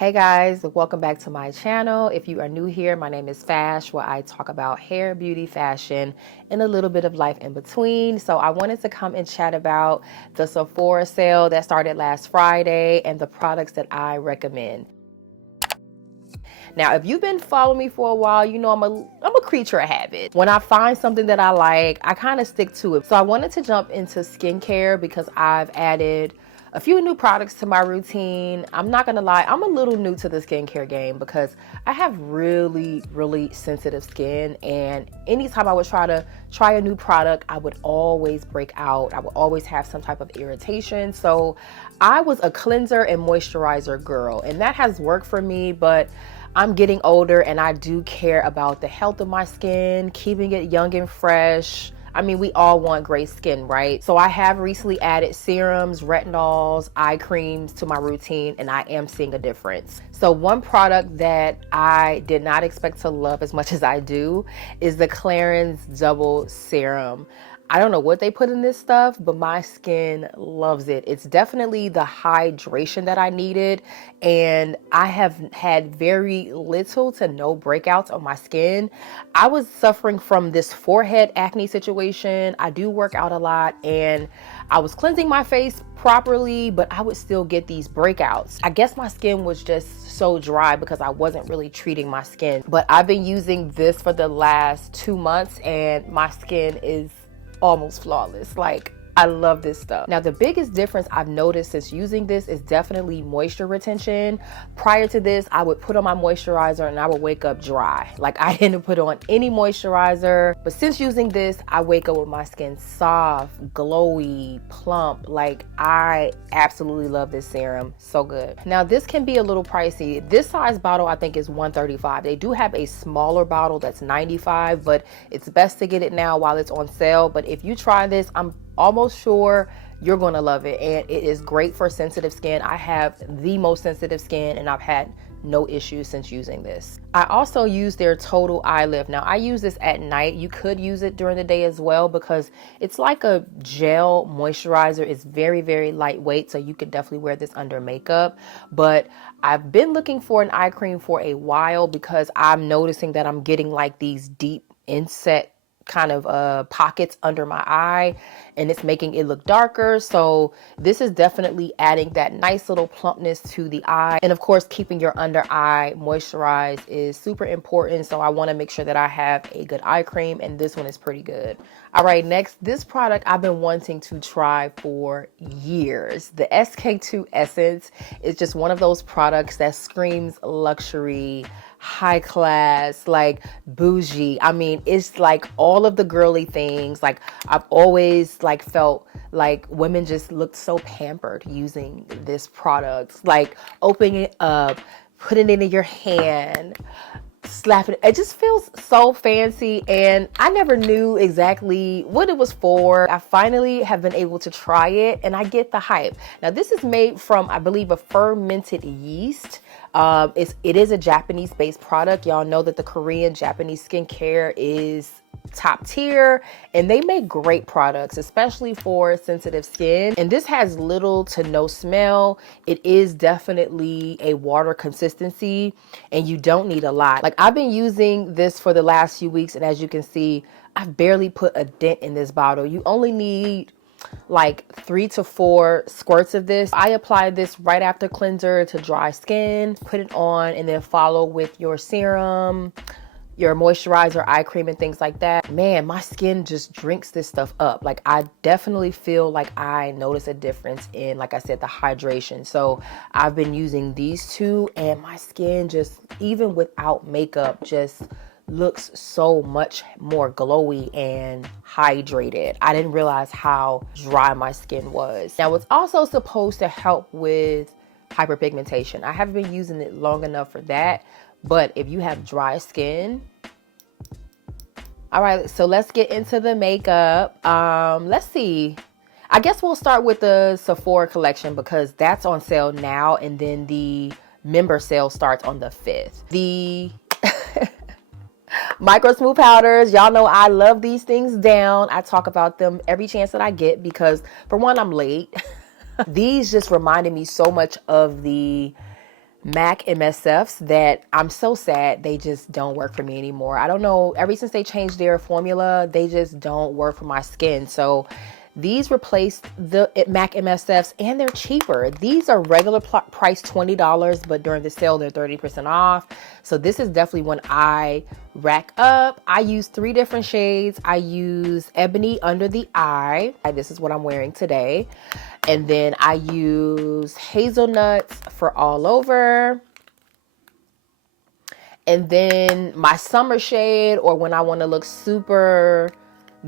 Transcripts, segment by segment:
Hey guys, welcome back to my channel. If you are new here, my name is Fash, where I talk about hair, beauty, fashion, and a little bit of life in between. So I wanted to come and chat about the Sephora sale that started last Friday and the products that I recommend. Now, if you've been following me for a while, you know I'm a creature of habit. When I find something that I like, I kind of stick to it. So I wanted to jump into skincare because I've added a few new products to my routine. I'm not gonna lie, I'm a little new to the skincare game because I have really sensitive skin, and anytime I would try a new product, I would always break out. I would always have some type of irritation. So I was a cleanser and moisturizer girl, and that has worked for me, but I'm getting older and I do care about the health of my skin, keeping it young and fresh. I mean, we all want great skin, right? So I have recently added serums, retinols, eye creams to my routine, and I am seeing a difference. So one product that I did not expect to love as much as I do is the Clarins Double Serum. I don't know what they put in this stuff, but my skin loves it. It's definitely the hydration that I needed, and I have had very little to no breakouts on my skin. I was suffering from this forehead acne situation. I do work out a lot, and I was cleansing my face properly, but I would still get these breakouts. I guess my skin was just so dry because I wasn't really treating my skin. But I've been using this for the last 2 months, and my skin is almost flawless. Like, I love this stuff. Now, the biggest difference I've noticed since using this is definitely moisture retention. Prior to this, I would put on my moisturizer and I would wake up dry. Like, I didn't put on any moisturizer. But since using this, I wake up with my skin soft, glowy, plump. Like, I absolutely love this serum. So good. Now, this can be a little pricey. This size bottle, I think, is $135. They do have a smaller bottle that's $95, but it's best to get it now while it's on sale. But if you try this, I'm almost sure you're going to love it, and it is great for sensitive skin. I have the most sensitive skin, and I've had no issues since using this. I also use their Total Eye Lift. Now, I use this at night. You could use it during the day as well because it's like a gel moisturizer. It's very lightweight, so you could definitely wear this under makeup. But I've been looking for an eye cream for a while because I'm noticing that I'm getting like these deep inset kind of pockets under my eye, and it's making it look darker. So this is definitely adding that nice little plumpness to the eye. And of course, keeping your under eye moisturized is super important. So I want to make sure that I have a good eye cream, and this one is pretty good. All right, next, this product I've been wanting to try for years. The SK2 Essence is just one of those products that screams luxury, high class, like bougie. I mean, it's like all of the girly things. Like, I've always like felt like women just looked so pampered using this product. Like, opening it up, putting it in your hand, slapping it. It just feels so fancy, and I never knew exactly what it was for. I finally have been able to try it, and I get the hype. Now, this is made from, I believe, a fermented yeast. It is a Japanese based product. Y'all know that the Korean Japanese skincare is top tier, and they make great products, especially for sensitive skin. And this has little to no smell. It is definitely a water consistency, and you don't need a lot. Like, I've been using this for the last few weeks, and as you can see, I've barely put a dent in this bottle. You only need like 3 to 4 squirts of this. I apply this right after cleanser to dry skin, put it on, and then follow with your serum, your moisturizer, eye cream, and things like that. Man, my skin just drinks this stuff up. Like, I definitely feel like I notice a difference in, like I said, the hydration. So I've been using these two, and my skin just, even without makeup, just looks so much more glowy and hydrated. I didn't realize how dry my skin was. Now, it's also supposed to help with hyperpigmentation. I haven't been using it long enough for that, but if you have dry skin. All right, so let's get into the makeup. Let's see. I guess we'll start with the Sephora collection because that's on sale now, and then the member sale starts on the 5th. The Micro Smooth powders, y'all know I love these things down. I talk about them every chance that I get because, for one, I'm late. These just reminded me so much of the MAC MSFs that I'm so sad they just don't work for me anymore. I don't know, ever since they changed their formula, they just don't work for my skin. So these replaced the MAC MSFs and they're cheaper. These are regular price $20, but during the sale they're 30% off. So this is definitely when I rack up. I use 3 different shades. I use Ebony Under the Eye. This is what I'm wearing today. And then I use Hazelnuts for all over. And then my summer shade, or when I want to look super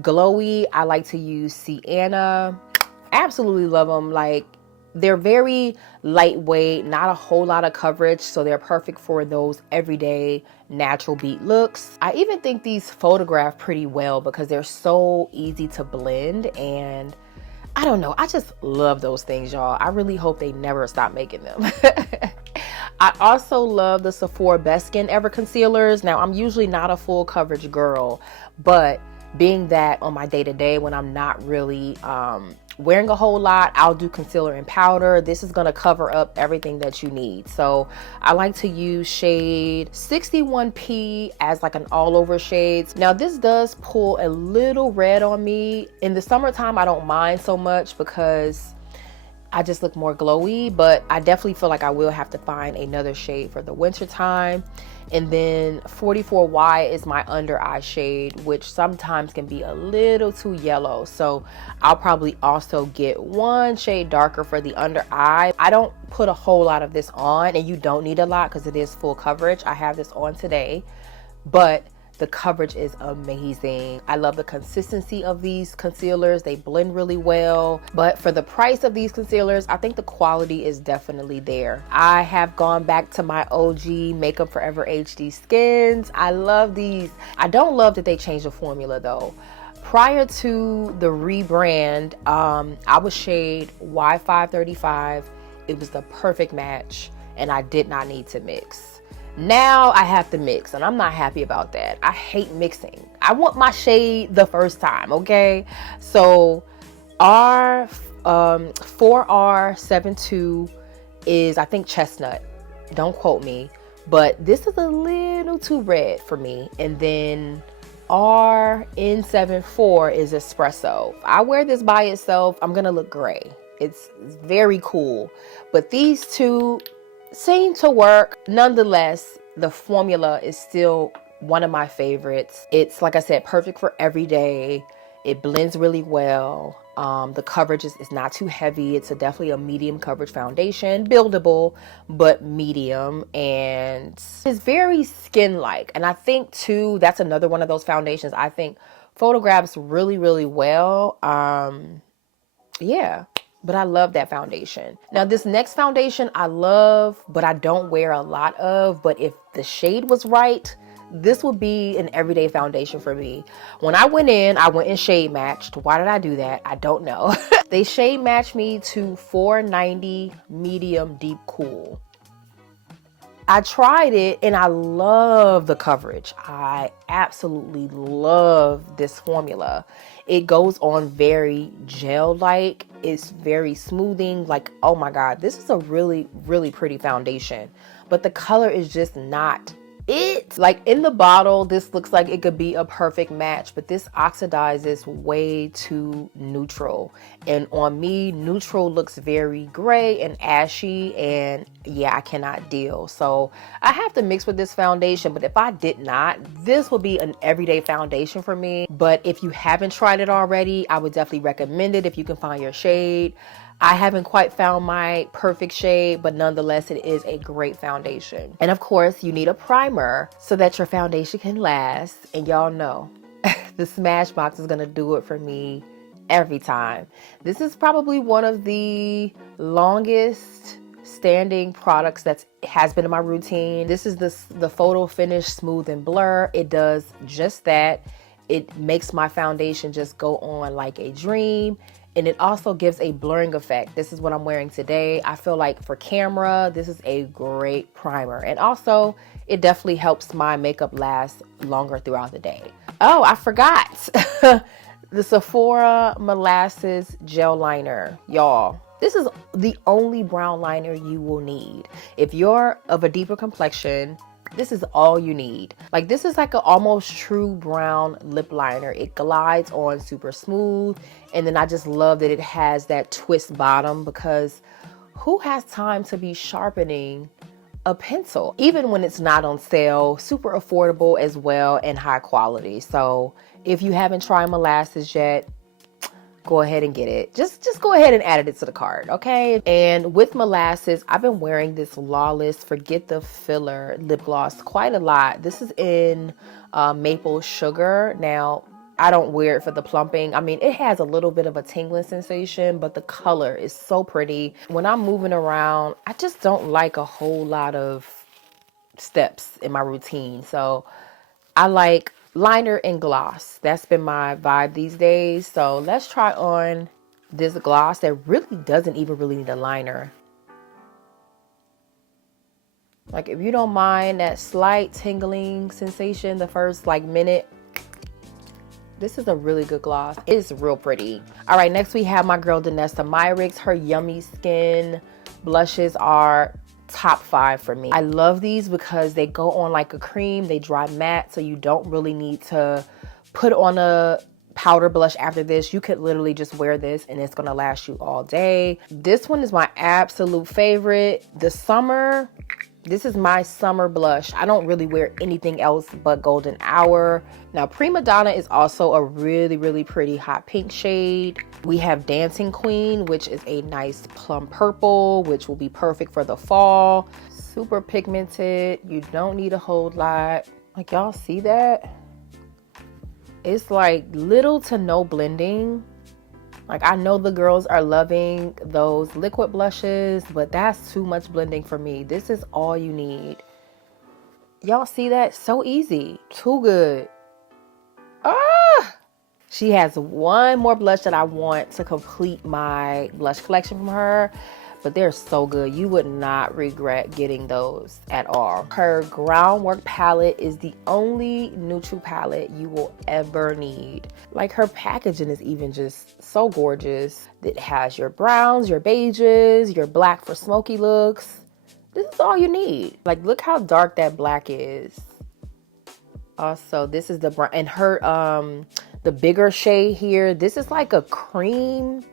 glowy, I like to use Sienna. Absolutely love them. Like, they're very lightweight, not a whole lot of coverage, so they're perfect for those everyday natural beat looks. I even think these photograph pretty well because they're so easy to blend, and I don't know, I just love those things, y'all. I really hope they never stop making them. I also love the Sephora Best Skin Ever concealers. Now, I'm usually not a full coverage girl, but being that on my day-to-day when I'm not really wearing a whole lot, I'll do concealer and powder. This is going to cover up everything that you need. So I like to use shade 61P as like an all-over shade. Now this does pull a little red on me. In the summertime, I don't mind so much because I just look more glowy, but I definitely feel like I will have to find another shade for the winter time. And then 44Y is my under eye shade, which sometimes can be a little too yellow. So I'll probably also get one shade darker for the under eye. I don't put a whole lot of this on, and you don't need a lot because it is full coverage. I have this on today, but the coverage is amazing. I love the consistency of these concealers. They blend really well. But for the price of these concealers, I think the quality is definitely there. I have gone back to my OG Makeup Forever HD Skins. I love these. I don't love that they changed the formula though. Prior to the rebrand, I was shade Y535. It was the perfect match, and I did not need to mix. Now I have to mix, and I'm not happy about that. I hate mixing. I want my shade the first time, okay? So our 4R72 is, I think, chestnut. Don't quote me, but this is a little too red for me. And then RN74 is espresso. If I wear this by itself, I'm gonna look gray. It's very cool, but these two seem to work. Nonetheless, the formula is still one of my favorites. It's, like I said, perfect for every day. It blends really well. The coverage is not too heavy. It's definitely a medium coverage foundation, buildable, but medium, and it's very skin-like. And I think too, that's another one of those foundations I think photographs really, really well. Yeah. But I love that foundation. Now this next foundation I love, but I don't wear a lot of. But if the shade was right, this would be an everyday foundation for me. When I went in shade matched. Why did I do that? I don't know. They shade matched me to 490 medium deep cool. I tried it and I love the coverage. I absolutely love this formula. It goes on very gel-like. It's very smoothing. Like, oh my God, this is a really, really pretty foundation. But the color is just not it. Like in the bottle, this looks like it could be a perfect match, but this oxidizes way too neutral. And on me, neutral looks very gray and ashy, and yeah, I cannot deal. So I have to mix with this foundation, but if I did not, this would be an everyday foundation for me. But if you haven't tried it already, I would definitely recommend it if you can find your shade. I haven't quite found my perfect shade, but nonetheless, it is a great foundation. And of course, you need a primer so that your foundation can last. And y'all know, the Smashbox is gonna do it for me every time. This is probably one of the longest standing products that has been in my routine. This is the Photo Finish Smooth and Blur. It does just that. It makes my foundation just go on like a dream. And it also gives a blurring effect. This is what I'm wearing today. I feel like for camera, this is a great primer. And also, it definitely helps my makeup last longer throughout the day. Oh, I forgot. The Sephora Molasses Gel Liner. Y'all, This is the only brown liner you will need. If you're of a deeper complexion, this is all you need. Like, this is like an almost true brown lip liner. It glides on super smooth. And then I just love that it has that twist bottom, because who has time to be sharpening a pencil? Even when it's not on sale, super affordable as well and high quality. So if you haven't tried molasses yet, go ahead and get it. Just go ahead and add it to the cart, okay? And with molasses, I've been wearing this Flawless Forget the Filler lip gloss quite a lot. This is in maple sugar. Now, I don't wear it for the plumping. I mean, it has a little bit of a tingling sensation, but the color is so pretty. When I'm moving around, I just don't like a whole lot of steps in my routine. So I like liner and gloss. That's been my vibe these days. So let's try on this gloss that really doesn't even really need a liner. Like, if you don't mind that slight tingling sensation the first like minute, this is a really good gloss. It's real pretty. All right, next we have my girl Danessa Myricks. Her Yummy Skin blushes are top 5 for me. I love these because they go on like a cream. They dry matte, so you don't really need to put on a powder blush after this. You could literally just wear this and it's gonna last you all day. This one is my absolute favorite. This is my summer blush. I don't really wear anything else but Golden Hour. Now, Prima Donna is also a really, really pretty hot pink shade. We have Dancing Queen, which is a nice plum purple, which will be perfect for the fall. Super pigmented. You don't need a whole lot. Like, y'all see that? It's like little to no blending. Like, I know the girls are loving those liquid blushes, but that's too much blending for me. This is all you need. Y'all see that? So easy. Too good. Ah! She has one more blush that I want to complete my blush collection from her, but they're so good. You would not regret getting those at all. Her Groundwork palette is the only neutral palette you will ever need. Like, her packaging is even just so gorgeous. It has your browns, your beiges, your black for smoky looks. This is all you need. Like, look how dark that black is. Also, this is the brown, and her the bigger shade here. This is like a cream.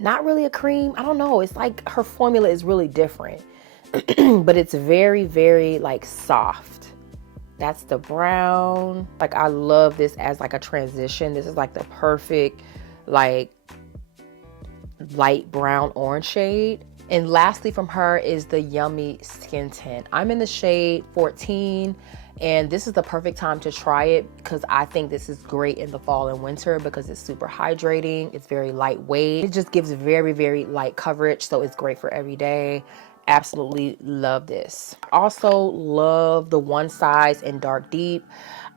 Not really a cream. I don't know. It's like her formula is really different. But it's very, very like soft. That's the brown. Like, I love this as like a transition. This is like the perfect like light brown orange shade. And lastly from her is the Yummy Skin Tint. I'm in the shade 14. And this is the perfect time to try it because I think this is great in the fall and winter because it's super hydrating. It's very lightweight. It just gives very, very light coverage. So it's great for every day. Absolutely love this. Also love the One Size in Dark Deep.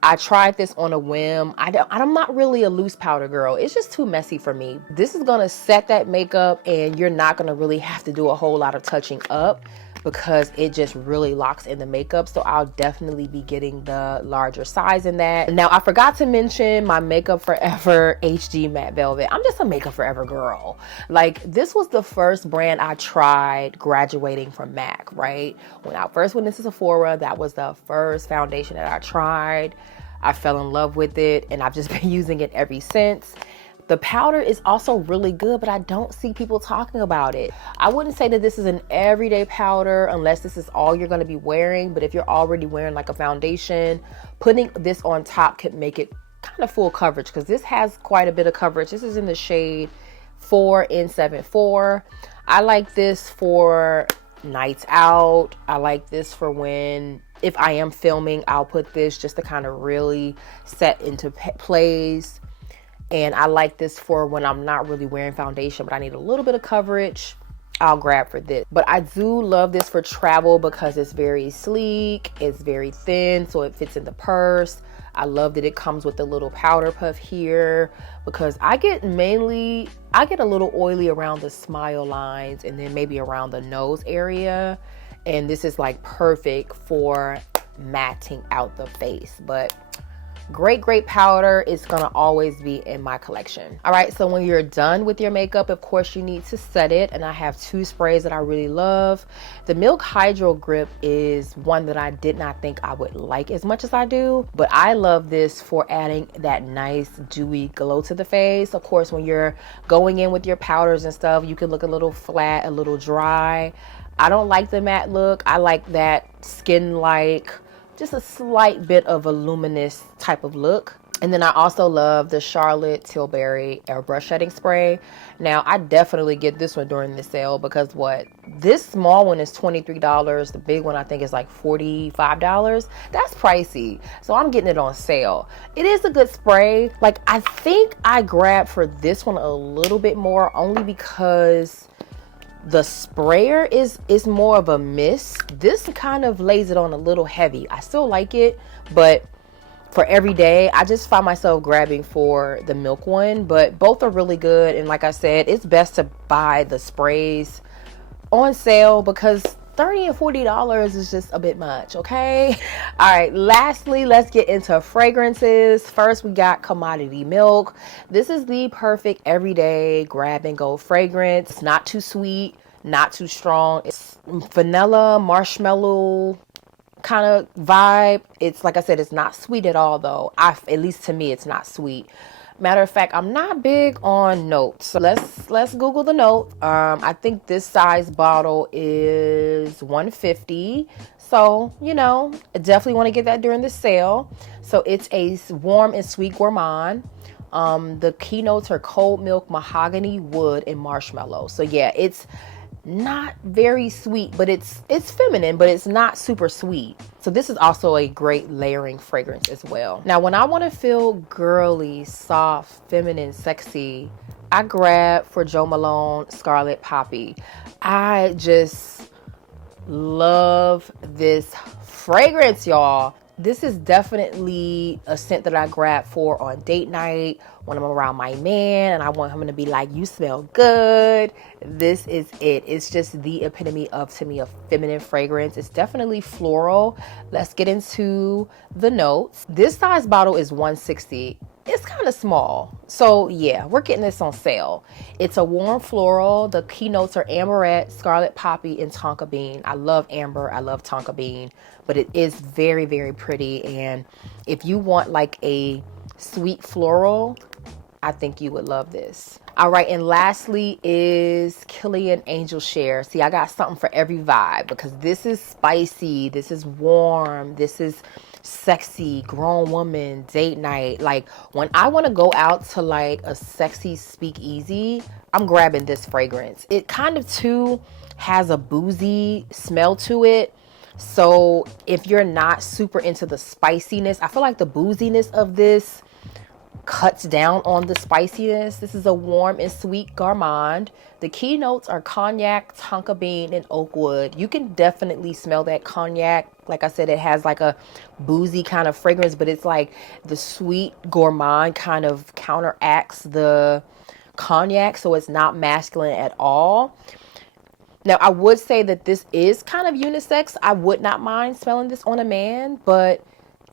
I tried this on a whim. I'm not really a loose powder girl. It's just too messy for me. This is gonna set that makeup and you're not gonna really have to do a whole lot of touching up because it just really locks in the makeup. So I'll definitely be getting the larger size in that. Now, I forgot to mention my Makeup Forever HD Matte Velvet. I'm just a Makeup Forever girl. Like, this was the first brand I tried graduating from MAC, right? When I first went into Sephora, that was the first foundation that I tried. I fell in love with it and I've just been using it ever since. The powder is also really good, but I don't see people talking about it. I wouldn't say that this is an everyday powder unless this is all you're going to be wearing. But if you're already wearing like a foundation, putting this on top could make it kind of full coverage because this has quite a bit of coverage. This is in the shade 4N74. I like this for nights out. I like this for if I am filming, I'll put this just to kind of really set into place. And I like this for when I'm not really wearing foundation, but I need a little bit of coverage. I'll grab for this. But I do love this for travel because it's very sleek. It's very thin, so it fits in the purse. I love that it comes with a little powder puff here because I get a little oily around the smile lines and then maybe around the nose area. And this is like perfect for matting out the face. But Great powder. It's gonna always be in my collection. All right, so when you're done with your makeup, of course you need to set it, and I have two sprays that I really love. The Milk Hydro Grip is one that I did not think I would like as much as I do, but I love this for adding that nice dewy glow to the face. Of course, when you're going in with your powders and stuff, you can look a little flat, a little dry. I don't like the matte look. I like that skin-like, just a slight bit of a luminous type of look. And then I also love the Charlotte Tilbury Airbrush Setting Spray. Now, I definitely get this one during the sale because this small one is $23. The big one I think is like $45. That's pricey. So I'm getting it on sale. It is a good spray. Like, I think I grabbed for this one a little bit more only because the sprayer is more of a mist. This kind of lays it on a little heavy. I still like it, but for every day, I just find myself grabbing for the Milk one, but both are really good. And like I said, it's best to buy the sprays on sale because $30 and $40 is just a bit much, okay? All right, lastly, let's get into fragrances. First, we got Commodity Milk. This is the perfect everyday grab and go fragrance. It's not too sweet, not too strong. It's vanilla, marshmallow kind of vibe. It's like I said, it's not sweet at all though. At least to me, it's not sweet. Matter of fact, I'm not big on notes. So let's Google the note. I think this size bottle is $150. So, you know, I definitely want to get that during the sale. So it's a warm and sweet gourmand. The keynotes are cold milk, mahogany, wood, and marshmallow. So yeah, it's not very sweet, but it's feminine, but it's not super sweet. So this is also a great layering fragrance as well. Now, when I want to feel girly, soft, feminine, sexy, I grab for Jo Malone Scarlet Poppy. I just love this fragrance, y'all. This is definitely a scent that I grab for on date night when I'm around my man and I want him to be like, you smell good. This is it. It's just the epitome of, to me, a feminine fragrance. It's definitely floral. Let's get into the notes. This size bottle is $160. It's kind of small. So yeah, we're getting this on sale. It's a warm floral. The keynotes are amberette, scarlet poppy, and tonka bean. I love amber. I love tonka bean, but it is very, very pretty. And if you want like a sweet floral, I think you would love this. All right, and lastly is Killian Angel Share. See, I got something for every vibe because this is spicy, this is warm, this is sexy, grown woman, date night. Like when I want to go out to like a sexy speakeasy, I'm grabbing this fragrance. It kind of too has a boozy smell to it. So if you're not super into the spiciness, I feel like the booziness of this cuts down on the spiciness. This is a warm and sweet gourmand. The keynotes are cognac, tonka bean, and oak wood. You can definitely smell that cognac. Like I said, it has like a boozy kind of fragrance, but it's like the sweet gourmand kind of counteracts the cognac, so it's not masculine at all. Now, I would say that this is kind of unisex. I would not mind smelling this on a man, but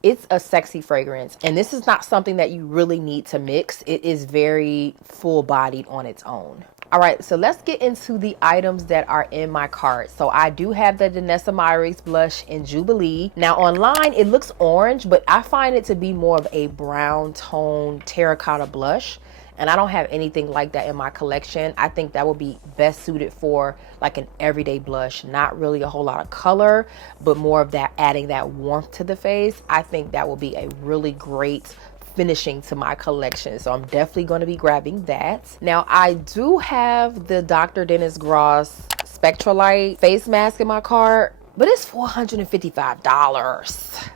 it's a sexy fragrance. And this is not something that you really need to mix. It is very full-bodied on its own. All right, so let's get into the items that are in my cart. So I do have the Danessa Myricks blush in Jubilee. Now online, it looks orange, but I find it to be more of a brown tone terracotta blush. And I don't have anything like that in my collection. I think that would be best suited for like an everyday blush. Not really a whole lot of color, but more of that adding that warmth to the face. I think that will be a really great finishing to my collection. So I'm definitely going to be grabbing that. Now I do have the Dr. Dennis Gross Spectralite face mask in my cart, but it's $455.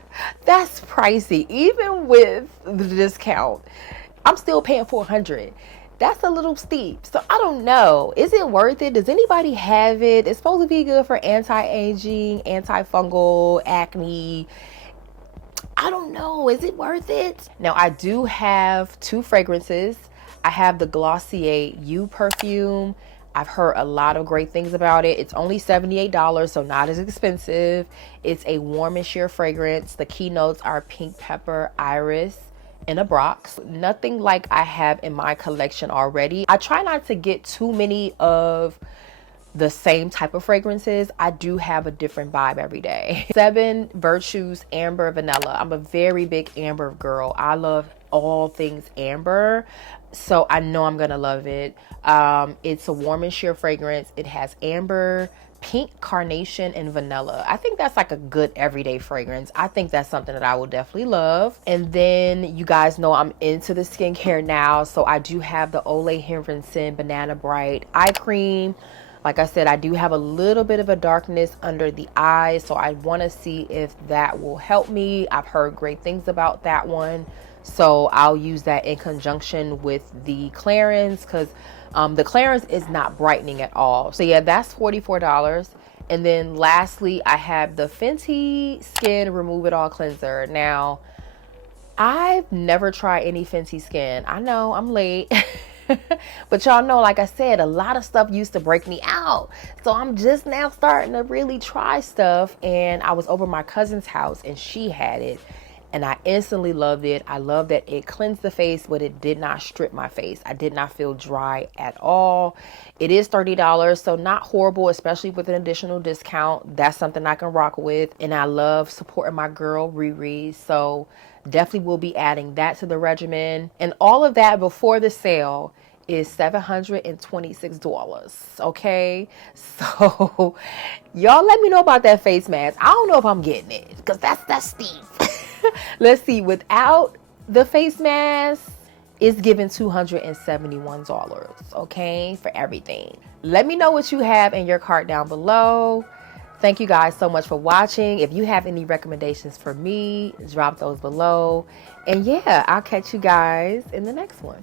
That's pricey, even with the discount. I'm still paying $400. That's a little steep. So I don't know. Is it worth it? Does anybody have it? It's supposed to be good for anti-aging, antifungal, acne. I don't know. Is it worth it? Now I do have two fragrances. I have the Glossier You perfume. I've heard a lot of great things about it. It's only $78, so not as expensive. It's a warm and sheer fragrance. The keynotes are pink pepper, iris, in a box. Nothing like I have in my collection already. I try not to get too many of the same type of fragrances. I do have a different vibe every day. 7 Virtues Amber Vanilla. I'm a very big amber girl. I love all things amber, so I know I'm gonna love it. It's a warm and sheer fragrance. It has amber, pink, carnation, and vanilla. I think that's like a good everyday fragrance. I think that's something that I will definitely love. And then you guys know I'm into the skincare now, so I do have the Ole Henriksen Banana Bright Eye Cream. Like I said, I do have a little bit of a darkness under the eyes, so I want to see if that will help me. I've heard great things about that one, so I'll use that in conjunction with the Clarins, because the Clarins is not brightening at all. So yeah, that's $44. And then lastly, I have the Fenty Skin Remove It All Cleanser. Now, I've never tried any Fenty Skin. I know I'm late. But y'all know, like I said, a lot of stuff used to break me out. So I'm just now starting to really try stuff. And I was over my cousin's house and she had it. And I instantly loved it. I love that it cleansed the face, but it did not strip my face. I did not feel dry at all. It is $30, so not horrible, especially with an additional discount. That's something I can rock with. And I love supporting my girl, Riri. So definitely will be adding that to the regimen. And all of that before the sale is $726. Okay, so y'all let me know about that face mask. I don't know if I'm getting it, because that's steep. Let's see, without the face mask, it's giving $271, okay, for everything. Let me know what you have in your cart down below. Thank you guys so much for watching. If you have any recommendations for me, drop those below. And yeah, I'll catch you guys in the next one.